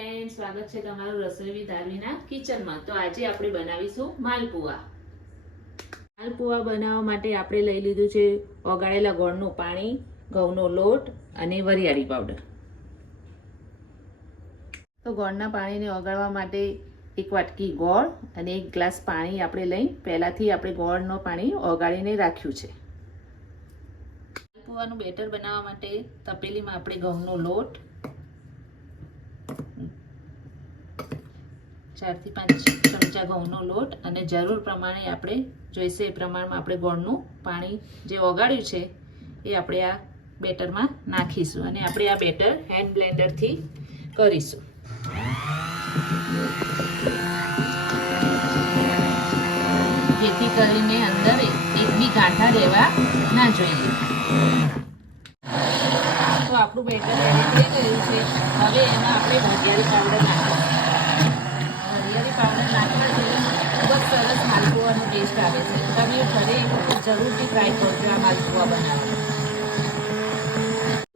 Friend, સ્વાગત છે તમારું રસોઈ વિથ આરવીના કિચનમાં। તો આજે આપણે બનાવીશું માલપુઆ। માલપુઆ બનાવવા માટે આપણે લઈ લીધું છે ઓગાળેલા ગોળનું પાણી, ઘઉંનો લોટ અને વરિયાળી પાવડર। તો ગોળના પાણીને ઓગાળવા માટે એક વાટકી ગોળ અને એક ગ્લાસ પાણી આપણે લઈ પહેલાથી આપણે ગોળનો પાણી ઓગાળીને રાખ્યું છે। માલપુઆનું બેટર બનાવવા માટે તપેલીમાં આપણે ઘઉંનો લોટ 4 થી 5 ચમચા ઘઉંનો લોટ અને જરૂર પ્રમાણે આપણે જોઈશે એ પ્રમાણમાં આપણે ગોળનું પાણી જે ઓગાળ્યું છે એ આપણે આ બેટરમાં નાખીશું અને આપણે આ બેટર હેન્ડ બ્લેન્ડરથી કરીશું। જેથી કરીને અંદર એક બી ગાંઠા રહેવા ના જોઈએ। તો આપણું બેટર રેડી થઈ ગયું છે। હવે એમાં આપણે વરિયાળી પાવડર નાખીશું। વરિયાળી પાવડર નાખવાથી ખૂબ જ સરસ માલપુઆનો ટેસ્ટ આવે છે। તમે ઘરે જરૂરથી ટ્રાય કરજો આ માલપુઆ બનાવવાનું।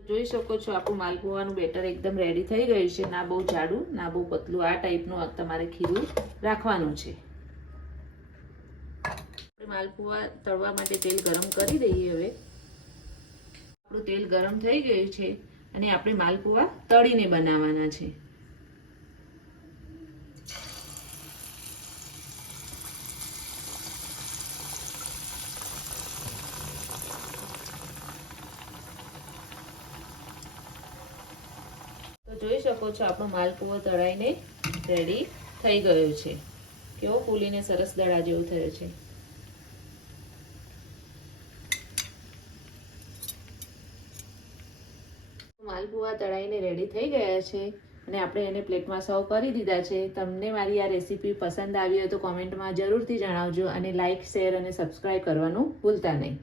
જોઈ શકો છો આપણું માલપુઆનું બેટર એકદમ રેડી થઈ ગયું છે। ના બહુ જાડું ના બહુ પતલું, આ ટાઈપનું તમારે ખીરું રાખવાનું છે। આપણે માલપુઆ તળવા માટે તેલ ગરમ કરી દઈએ। હવે આપણું તેલ ગરમ થઈ ગયું છે અને આપણે માલપુઆ તળીને બનાવવાના છે। તો જોઈ શકો છો આપણો માલપુઓ તળાઈને રેડી થઈ ગયો છે। કેવો ફૂલીને સરસ દડા જેવું થયો છે। માલપુઆ તળાઈને રેડી થઈ ગયા છે અને આપણે એને પ્લેટમાં સર્વ કરી દીધા છે। તમને મારી આ રેસીપી પસંદ આવી હોય તો કોમેન્ટમાં જરૂરથી જણાવજો અને લાઇક, શેર અને સબસ્ક્રાઈબ કરવાનું ભૂલતા નહીં।